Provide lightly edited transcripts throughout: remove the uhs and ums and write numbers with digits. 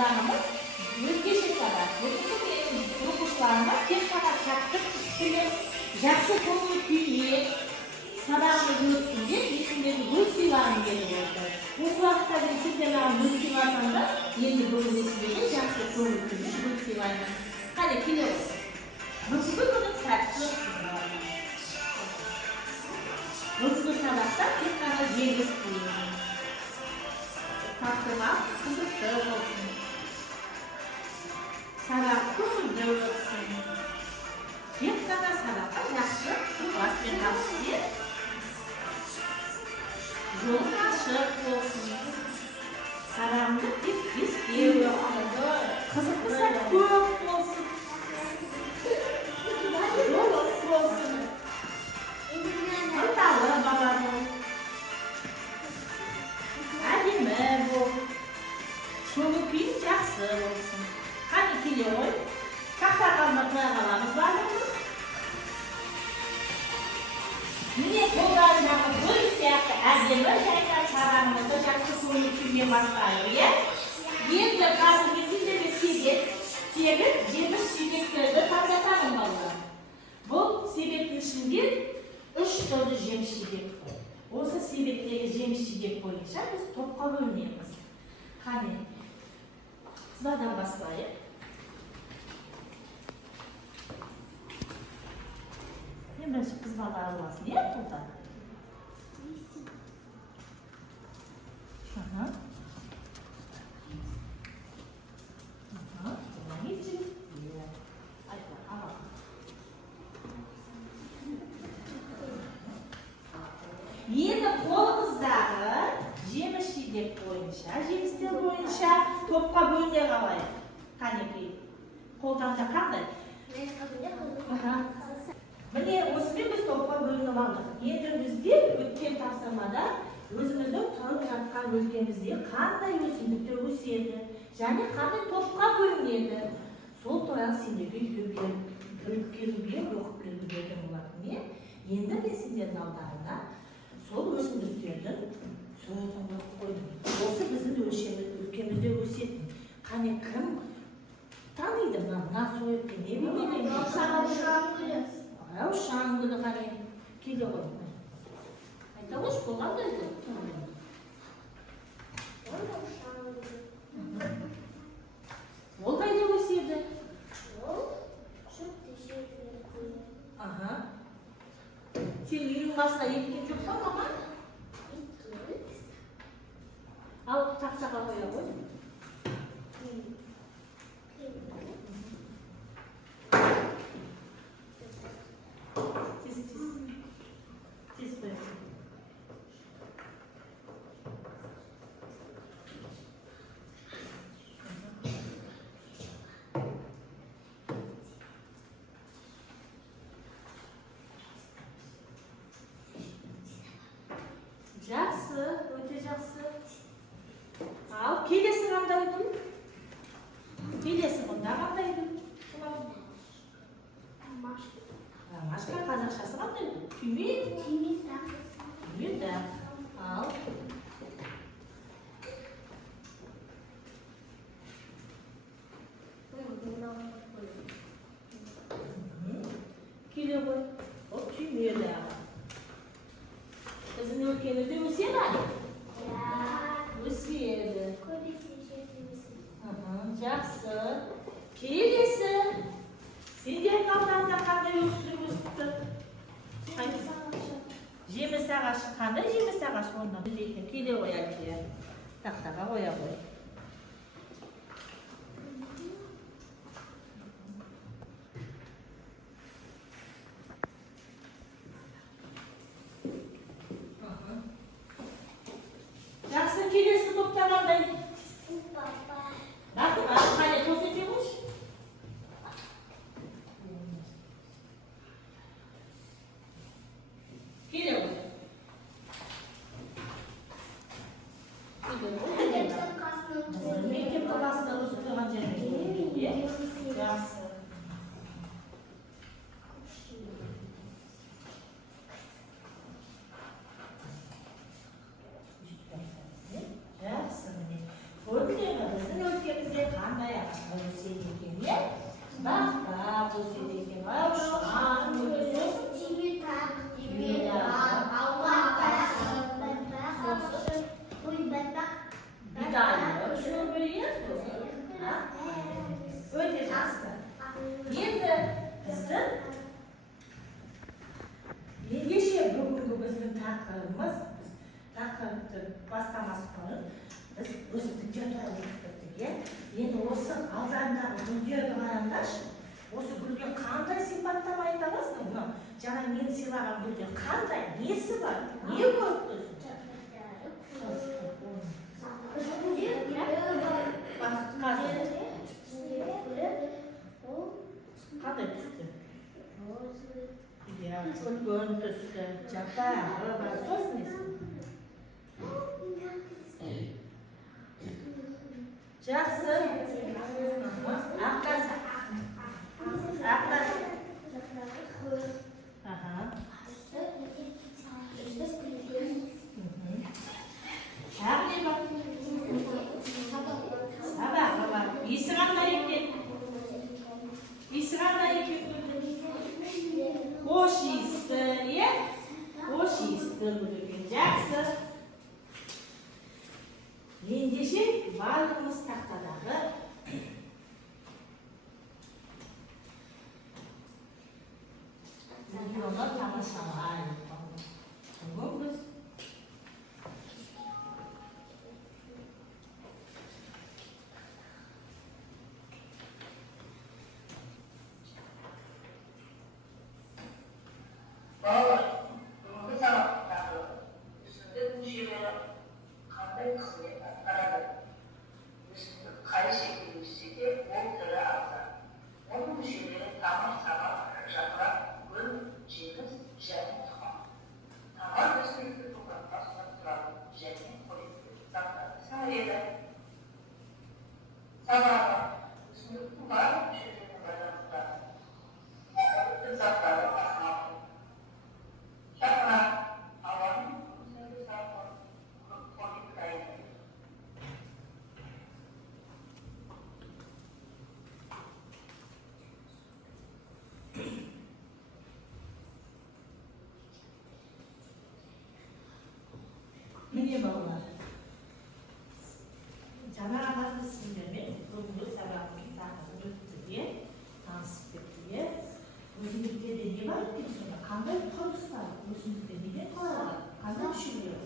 sazağımız özgeçe sazak. Bugünkü benim okuşlarıma tek qana tattık bilen жақсы көңіл күйге садағымыз өтсін деп есімдерді гүл сыйлағым келіп отыр. Осы уақытта сіздер маған гүл сыйласаңдар, енді бүгін сіздерге жақсы көңіл күйге гүл сыйлаймын. Қане келе болсын. Бүгінгі күнің сәтті өтсін. Бүгінгі садақта тек қана жеңіс тілеймін. Тапсырма қызықты болсын. Садақ көңілді өтсін. Тек қана садаққа жақсы қуатпен табыс жолың ашық болсын. Садағыңды тек ескеу, қызықты сәт көп болсын. Жолың болсын. Ынталы бала бол. Әдемі бол. Көңіл күйің жақсы болсын. Қане келе ғой. Тақтағанды қоя қаламыз бар ма? Міне қолдарындағы гүл сияқты әдемі жайнап садағымызды жақсы көңіл күймен бастайық, иә? Енді қазіргі сіздерге тегін жеміс-жидектерді таңдатамын балалар. Бұл себеттің ішінде 3 түрлі жеміс-жидек бар. Осы себеттегі жеміс-жидек бойынша біз топқа бөлінеміз. Қане, қыздардан бастайық. Мен бірінші қыз бала аласың, иә, қолда? Бұдан етші. Айтма, алам. Енді қолымыздағы жеміс-жидек бойынша, жемістер бойынша топқа бөліне қалайық. Қанекей, қолданда қандай? Міне осымен біз топқа бөлініп алдық. Енді бізде өткен тапсырмада өзіміздің тұрып жатқан өлкемізде қандай өсімдіктер өседі және қандай топқа бөлінеді. Сол туралы сендерге үйге оқып беруге болатын. Енді мен сендердің алдарында сол өсімдіктердің суретін қойдым. Осы біздің өлкемізде өсетін. Қане кім таниды мына суретті не білмеген? Раушан гүлі қане келе ғой. Айта қойш болғандай еді. Ол қайда өседі? Ол шөпті жерлерде. Сен үйдің басына еккен жоқ па мама? Ал тақтаға қоя ғой. Жақсы, өте жақсы. Ал келесі қандай гүл? Келесі бұнда қандай гүл? Машқа қазақшасы қандай гүл? Түйме? Түйме сақсы. Түйме да. Ал. Келе ғой. Ол түйме да. Біздің өлкемізде өседі әлі? Өседі. Көбесі жерде өседі. Жақсы. Келесі. Сендердің алдарында қандай өсімдік өсіп тұр? Жеміс ағашы. Қандай жеміс ағашы онда? Келе ғой әлде. Тақтаға қоя ғой. Жақсы, келесі топта қандай? Бақы, қане көрсете қойш? Келе ғой. Мектеп қасында өсіп тұрған жерде. Жақсы. Жақсы, міне. Көрдіңіз бе, біздің өлкеміз Sizde qanday o'siydi ekan, ya? Baqqa o'siydi ekan. Öyle aslında. Endi bizning Yengeshga bugungi bizning taqdirimiz, taqdirni bastamasi qilib, biz o'zimizni jadvalga kiritdik. Endi o'zi aldandagi gulga qarandash, o'zi gulga qanday sifatlama aytamiz? Buni jana men silagan gulga qanday, nesi bor? Ne bo'ldi? Qanday tushdi? Ya, kulgun tushdi. Chapa, va so'zmiz. Yaxshi. Aqlasa. Aqlasa. Aha. Haqli bor. Sabah. Isranlar ekan. Isranlar ekan. Xo'sh esti, ya? Xo'sh esti bo'lgan. Yaxshi. Yengeshi barimiz taqtadagi videoni tomoshabin. Bugun biz Mine bolalar. Jana ag'asi sizlarga bugungi sababni ta'kid etdi, tanishib ketdi. O'zingizga nima bor ekan? Qanday qilishlar? O'zingizga nega qiladi? Qanday tushunasiz?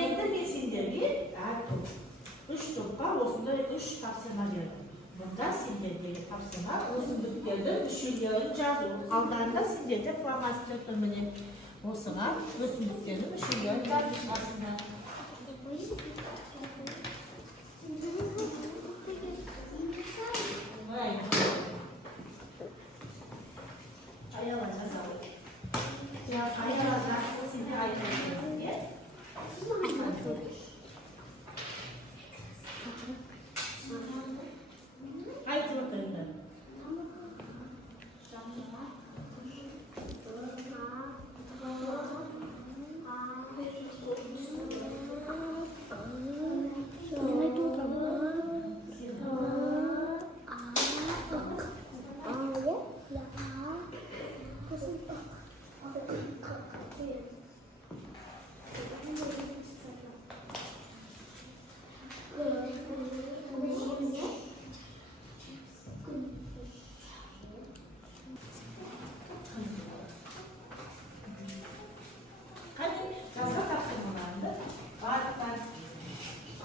Endi men sizlarga aytdim. 3 to'pqa o'smada 3 taqsimlar berdim. Bunda sizlarga taqsimlar o'zimizga tushungan jazo. Aldanda sizlarga formasini qilmini o'sma o'zimizga tushungan jazo.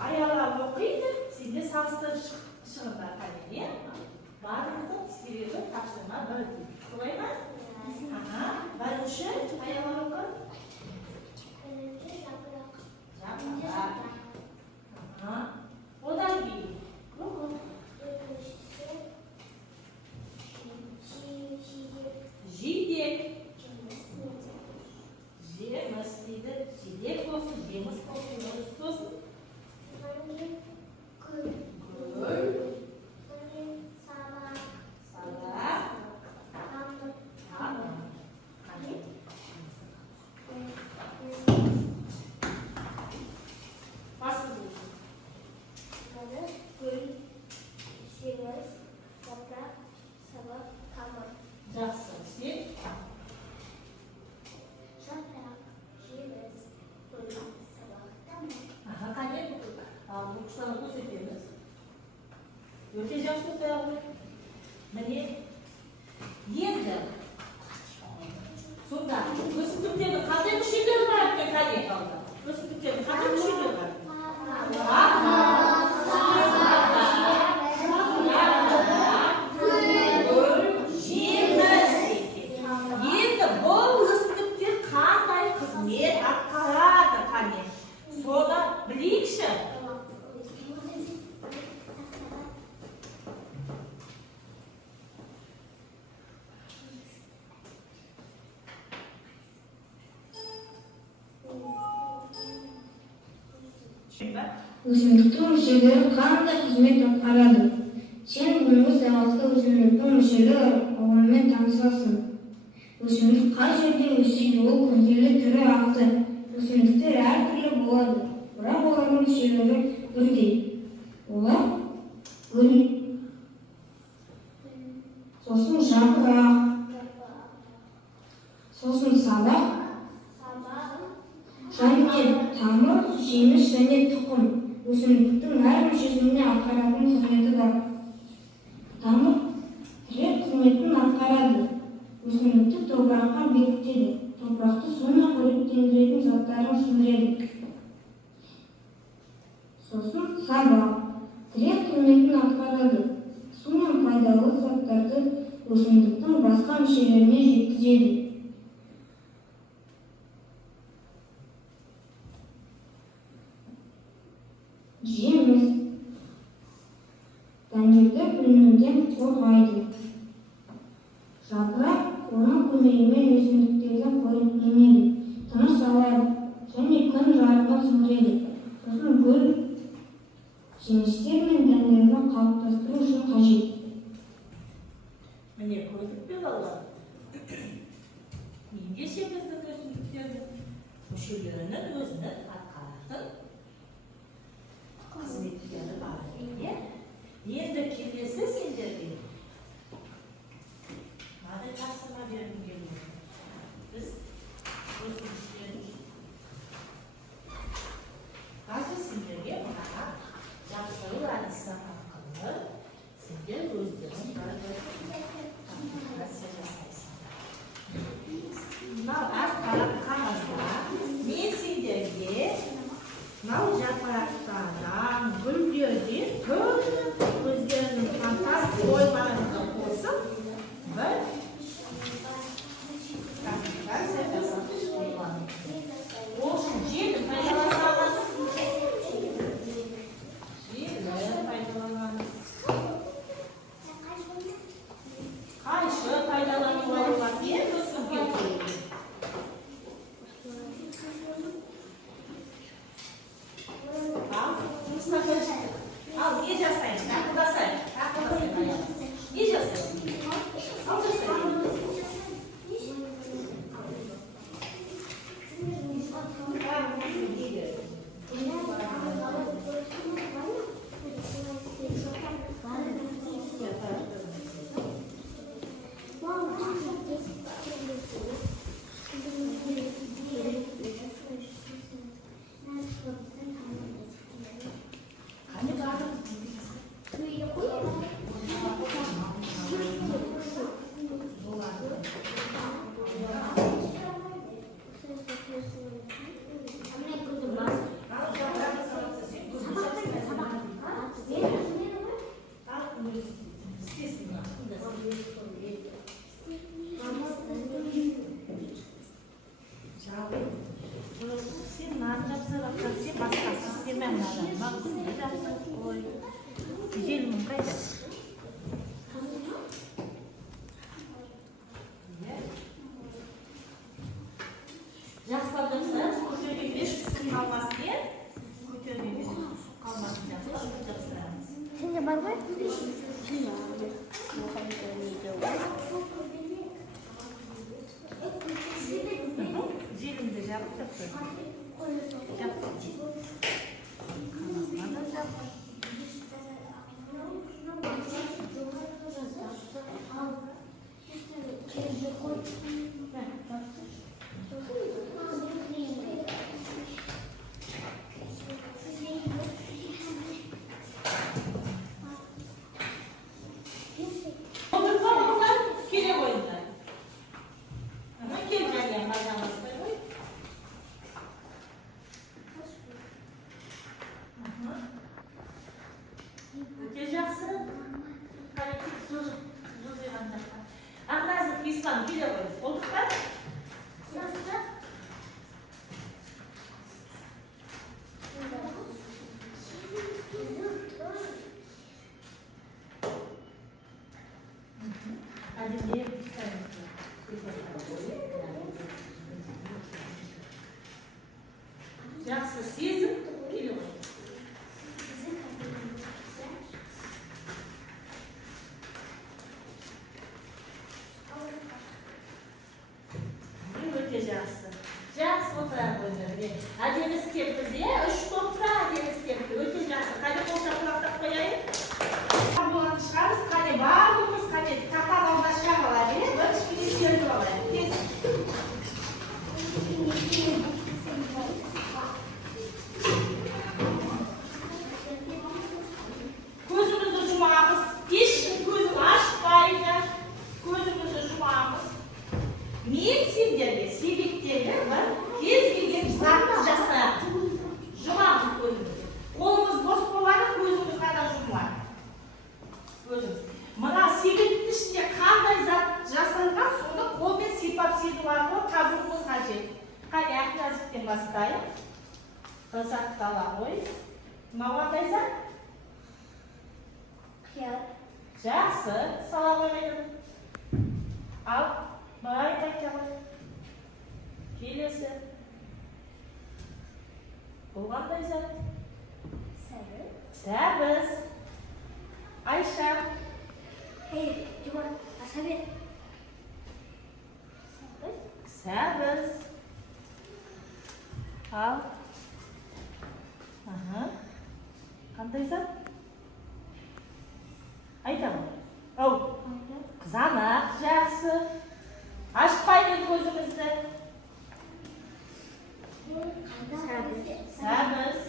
Ayağlar Sen Şaprak, ceviz, fırın, sabahtan aha qanday bu qushlarni ko'rsatamiz. O'tkazamiz to'yog'ini. Mana endi Sonda o'simliklarni qanday mushuklar bor ekan qanday qoldi? O'simliklarni qanday mushuklar bor? Endi bu o'simliklar qanday xizmat atqaradi qani? So'da bilingchi. Өсімдіктің мүшелері қандай қызмет атқарады? Сен бүгінгі сағатта өсімдіктің мүшелері ұғымымен танысасың. Өсімдік қай жерде өседі, ол күрделі түрі ақты. Өсімдіктер әртүрлі болады, бірақ олардың мүшелері бірдей. Олар гүл, сосын жапырақ, сосын сабақ, және тамыр, жеміс және тұқым. Өсімдіктің әр мүшесінде атқаратын қызметі бар. Тамыр тірек қызметін атқарады. Өсімдікті топыраққа бекітеді. Топырақты сумен қоректендіретін заттарын сіңіреді. Сосын сабақ тірек қызметін атқарады. Сумен пайдалы заттарды өсімдіктің басқа мүшелеріне жеткізеді. Жеміс дәнерді бүлінуден қорғайды. Жапырақ оның көмегімен өсімдіктерге қоректенеді, тыныс алады және күн жарығын сіңіреді. Сосын гүл жемістер мен дәнерді қалыптастыру үшін қажет. Міне көрдік пе балалар? Ендеше біздің өсімдіктердің мүшелерінің өзінің атқаратын қызметтері бар екен. Енді келесі сендерге мынадай тапсырма бергім келеді. Біз өсімдіктерді қазір сендерге мына жақсылық әдісі арқылы сендер өздерің бір-бір тапсырма жасайсыңдар. Мынау әр қағазда мен сендерге мынау жапырақтардан, гүлдерден түрлі өздерінің фантастик ойларыңызды қосып, бір презентация жасап қойған. Ол үшін желі пайдалана аласыз. Желі пайдаланамыз. Қайшы пайдалануға болады, енді сізге қойып. Al, ne жасайын? Тақылдасайын. Не жасайын? Ал, жасайын. İslam bile var. Olduk mu? Nasıl? Hadi diye bir Жақсы сезім келе ғой. Өте жақсы. Жақсы отыра қойды. Әдемі істепті де, 3 топта әдемі істепті. Өте жақсы. Қане қолша құлақтап қояйын. Болған шығарыз, қане барлығымыз, қане тақар алға шыға алады. Бір кішкене серді алайын. Тез. Көзімізді жұмамыз. Ешкім көзін ашпайды. Көзімізді жұмамыз. Мен сендерге себептерді бір кез келген затты жасайық. Жұмамыз көзімізді. Қолымыз бос болады, көзіміз ғана жұмылады. Көзіміз. Мына себептің ішінде қандай зат жасалған, соны қолмен сипап сезу арқылы табуымыз қажет. Қане Ақназовтен бастайық. Қызаттала ғой. Мынау қандай зат? Жақсы, сала қоймайды. Ал, былай қайта ғой. Келесі. Бұл қандай зат? Сәбіз. Айша. Сәбіз. Ал. Қандай зат? Айтамын. Оу. Қызанақ, жақсы. Ашпаймыз көзімізді. Сәбіз.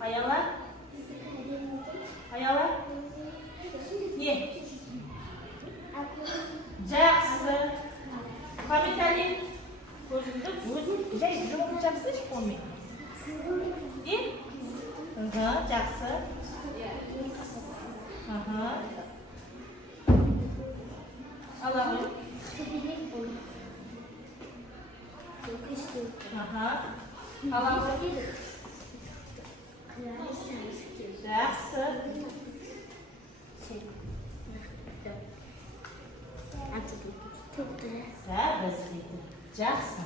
Аяла. Аяла. Не? Жақсы. Қамет-Әли. Көзімді өзім жай жұмып жақсы қолмен. Не? Жақсы. Ала ғой. Ала ғой. Жақсы. Сәбіз дейді. Жақсы.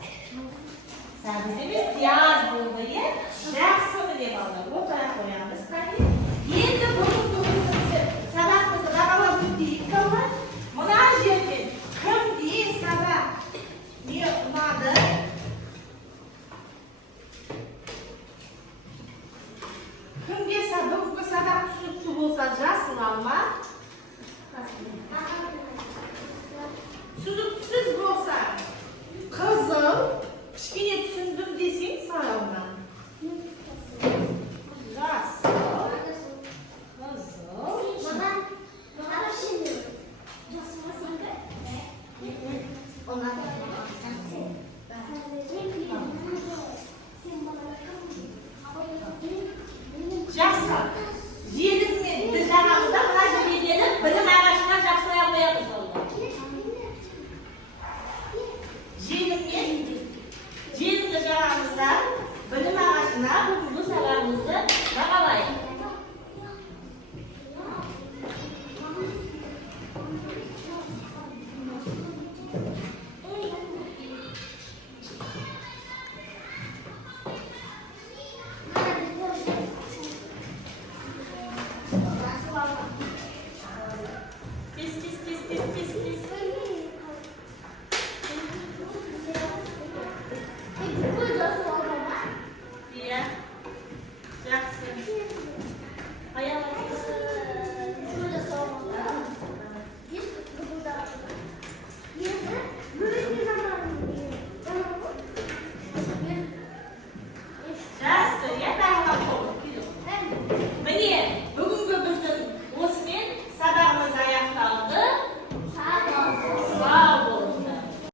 Сәбіз емес, пияз болды, е? Жақсы міне балалар. Отыра қоямыз. Енді бүгінгі сабағымызды бағалап өтейік балалар. Мына жерден кімге сабақ не ұнады? Кімге бүгінгі сабақ түсінікті болса жасын алма. Түсініксіз болса қызыл, кішкене түсіндім десең сарауынан. Жас.